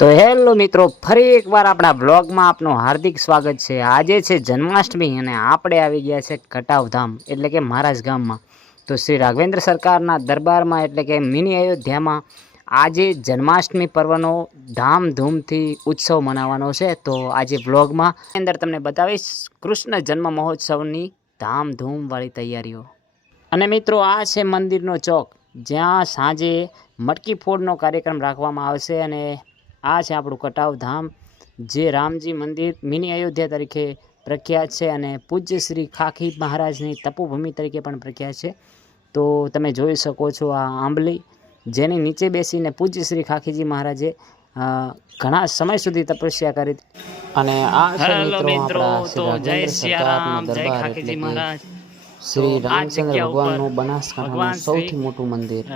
તો હેલો મિત્રો, ફરી એકવાર આપણા બ્લોગમાં આપનું હાર્દિક સ્વાગત છે। આજે છે જન્માષ્ટમી અને આપણે આવી ગયા છે કટાવધામ એટલે કે મહારાજ ગામમાં। તો શ્રી રાઘવેન્દ્ર સરકારના દરબારમાં એટલે કે મિની અયોધ્યામાં આજે જન્માષ્ટમી પર્વનો ધામધૂમથી ઉત્સવ મનાવવાનો છે। તો આજે બ્લોગમાં અંદર તમને બતાવીશ કૃષ્ણ જન્મ મહોત્સવની ધામધૂમવાળી તૈયારીઓ। અને મિત્રો, આ છે મંદિરનો ચોક, જ્યાં સાંજે મટકી ફોડનો કાર્યક્રમ રાખવામાં આવશે। અને આ છે આપણું કટાવધામ, જે રામજી મંદિર મિની અયોધ્યા તરીકે પ્રખ્યાત છે અને પૂજ્ય શ્રી ખાખી મહારાજની તપોભૂમિ તરીકે પણ પ્રખ્યાત છે। તો તમે જોઈ શકો છો આ આંબલી, જેની નીચે બેસીને પૂજ્ય શ્રી ખાખીજી મહારાજે ઘણા સમય સુધી તપસ્યા કરી। અને આ છે મિત્રો આપણા શ્રી રાઘવેન્દ્ર સરકારનો દરબાર એટલે કે શ્રી રામચંદ્ર ભગવાનનું બનાસકાંઠાનું સૌથી મોટું મંદિર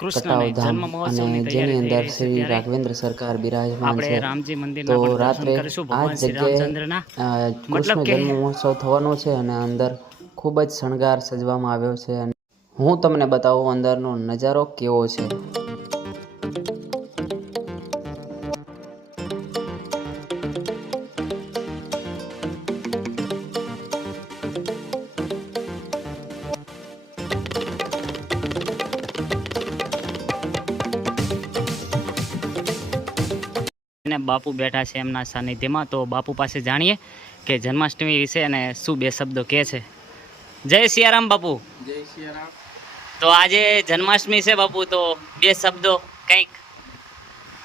કટાવધામ, અને જેની અંદર શ્રી રાઘવેન્દ્ર સરકાર બિરાજમાન છે। તો રાત્રે આ જ જગ્યાએ કૃષ્ણ જન્મ મહોત્સવ થવાનો છે અને અંદર ખૂબ જ શણગાર સજવામાં આવ્યો છે। અને હું તમને બતાવું અંદરનો નજારો કેવો છે। બાપુ બેઠા છે એમના સાનિધ્યમાં, તો બાપુ પાસે જાણીએ કે જન્માષ્ટમી વિશે અને શું બે શબ્દો કહે છે। જય સિયારામ બાપુ। જય સિયારામ। તો આજે જન્માષ્ટમી છે બાપુ, તો બે શબ્દો કંઈક।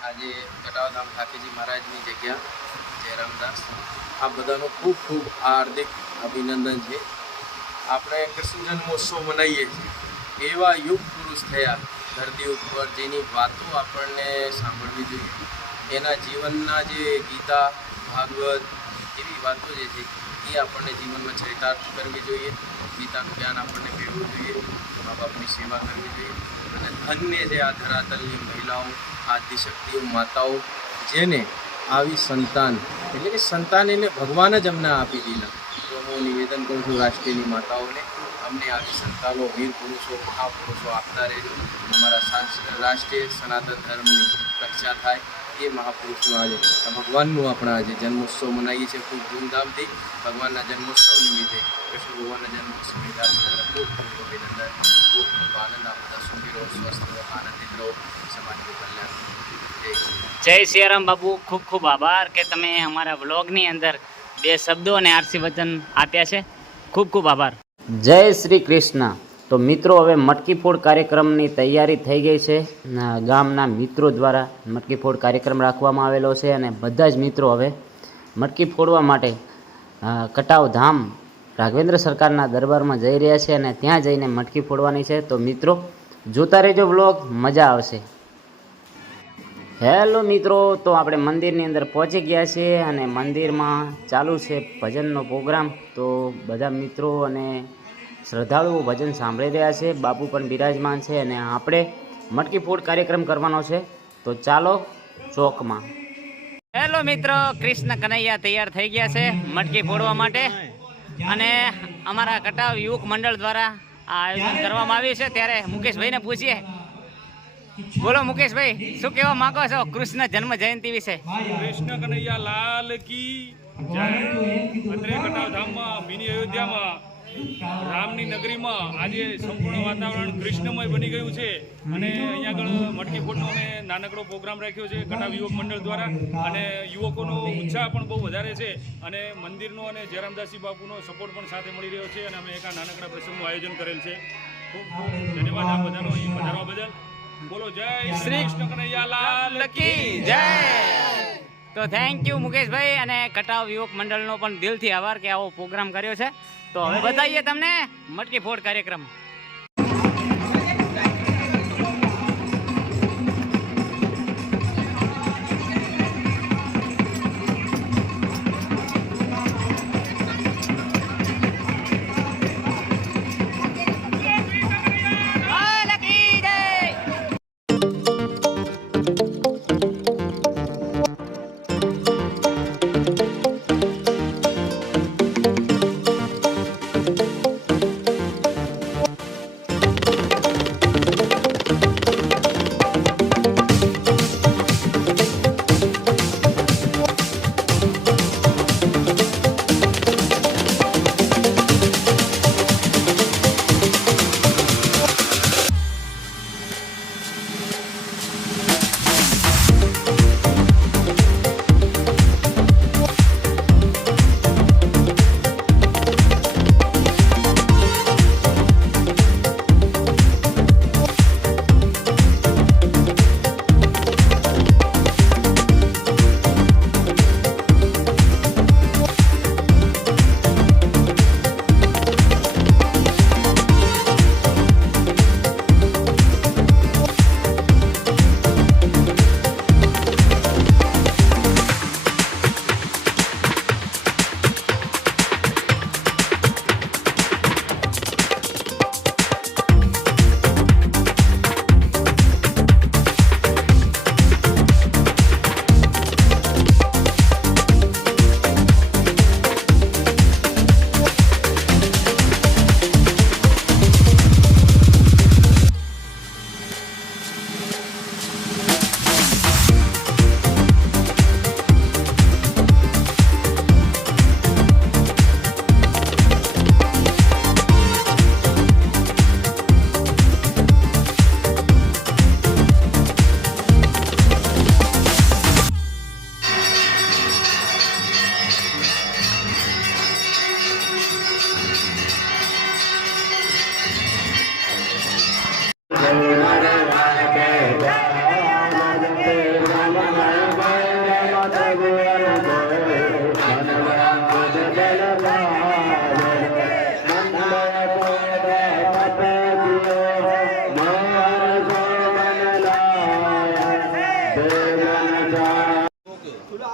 આજે કટાવધામ ઠાકોરજી મહારાજની જગ્યા જય રામદાસ, આ બધાનો ખૂબ ખૂબ હાર્દિક અભિનંદન છે। આપણે કૃષ્ણ જન્મોત્સવ મનાવીએ છીએ, એવા યુગ પુરુષ થયા ધરતી ઉપર જેની વાતો આપણને સાંભળવી જોઈએ, એના જીવનના જે ગીતા ભાગવત એવી વાતો જે છે એ આપણને જીવનમાં ચરિતાર્થ કરવી જોઈએ। ગીતાનું જ્ઞાન આપણને મેળવવું જોઈએ, મા બાપની સેવા કરવી જોઈએ। અને ધન્ય છે આ ધરાતલની મહિલાઓ, આદિશક્તિઓ, માતાઓ, જેને આવી સંતાન એટલે કે સંતાન એને ભગવાન જ અમને આપી દીધા। તો હું નિવેદન કરું છું રાષ્ટ્રીયની માતાઓને, અમને આવી સંતાનો, વીર પુરુષો, મહાપુરુષો આપતા રહેજો। અમારા રાષ્ટ્રીય સનાતન ધર્મની રક્ષા થાય એ મહાપુરુષનું આજે ભગવાનનું આપણા આજે જન્મોત્સવ મનાવીએ છીએ ખૂબ ધૂમધામથી। ભગવાનના જન્મોત્સવ નિમિત્તે, કૃષ્ણ ભગવાનના જન્મોત્સવ નિમિત્તે ખૂબ ખૂબ અભિનંદન, ખૂબ ખૂબ આનંદ। આ બધા સુખી રહો, સ્વસ્થ રહો, આનંદિત રહો, સમાજનું કલ્યાણ। જય સિયારામ બાપુ, ખૂબ ખૂબ આભાર કે તમે અમારા વ્લોગની અંદર બે શબ્દો અને આરસી વચન આપ્યા છે। ખૂબ ખૂબ આભાર। જય શ્રી કૃષ્ણ। તો મિત્રો, હવે મટકી ફોડ કાર્યક્રમની તૈયારી થઈ ગઈ છે। ગામના મિત્રો દ્વારા મટકી ફોડ કાર્યક્રમ રાખવામાં આવેલો છે અને બધા જ મિત્રો હવે મટકી ફોડવા માટે કટાવધામ રાઘવેન્દ્ર સરકારના દરબારમાં જઈ રહ્યા છે અને ત્યાં જઈને મટકી ફોડવાની છે। તો મિત્રો, જોતા રહેજો વ્લોગ, મજા આવશે। હેલો મિત્રો, તો આપણે મંદિરની અંદર પહોંચી ગયા છીએ અને મંદિરમાં ચાલુ છે ભજનનો પ્રોગ્રામ। તો બધા મિત્રો અને શ્રદ્ધાળુઓ ભજન સાંભળી રહ્યા છે, બાપુ પણ બિરાજમાન છે અને આપણે મટકી ફોડ કાર્યક્રમ કરવાનો છે। તો ચાલો ચોકમાં। હેલો મિત્રો, કૃષ્ણ કનૈયા તૈયાર થઈ ગયા છે મટકી ફોડવા માટે, અને અમારા કટાવ યુવક મંડળ દ્વારા આ આયોજન કરવામાં આવ્યું છે। ત્યારે મુકેશભાઈને પૂછીએ, બોલો મુકેશભાઈ, શું કહેવા માંગો છો કૃષ્ણ જન્મ જયંતિ વિશે? કૃષ્ણ કનૈયા લાલ કી જય। અત્રે કટાવધામમાં મિની અયોધ્યામાં રામની નગરીમાં આજે સંપૂર્ણ વાતાવરણ કૃષ્ણમય બની ગયું છે અને અહીંયા આગળ મટકી ફોડનો અમે નાનકડો પ્રોગ્રામ રાખ્યો છે કટાવ યુવક મંડળ દ્વારા, અને યુવકોનો ઉત્સાહ પણ બહુ વધારે છે અને મંદિરનો અને જયરામદાસજી બાપુનો સપોર્ટ પણ સાથે મળી રહ્યો છે અને અમે એક આ નાનકડા પ્રસંગનું આયોજન કરેલ છે। ખૂબ ખૂબ ધન્યવાદ આ બધાનો અહીં પધારવા બદલ। બોલો જય શ્રી કૃષ્ણ કનૈયા લાલ કી જય। તો થેન્ક યુ મુકેશભાઈ, અને કટાવ યુવક મંડળનો પણ દિલથી આભાર કે આવો પ્રોગ્રામ કર્યો છે। તો હવે બતાવીએ તમને મટકી ફોડ કાર્યક્રમ।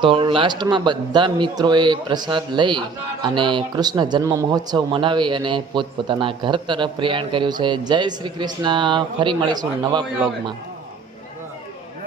તો લાસ્ટમાં બધા મિત્રોએ પ્રસાદ લઈ અને કૃષ્ણ જન્મ મહોત્સવ મનાવી અને પોતપોતાના ઘર તરફ પ્રયાણ કર્યું છે. જય શ્રી કૃષ્ણ. ફરી મળીશું નવા બ્લોગમાં.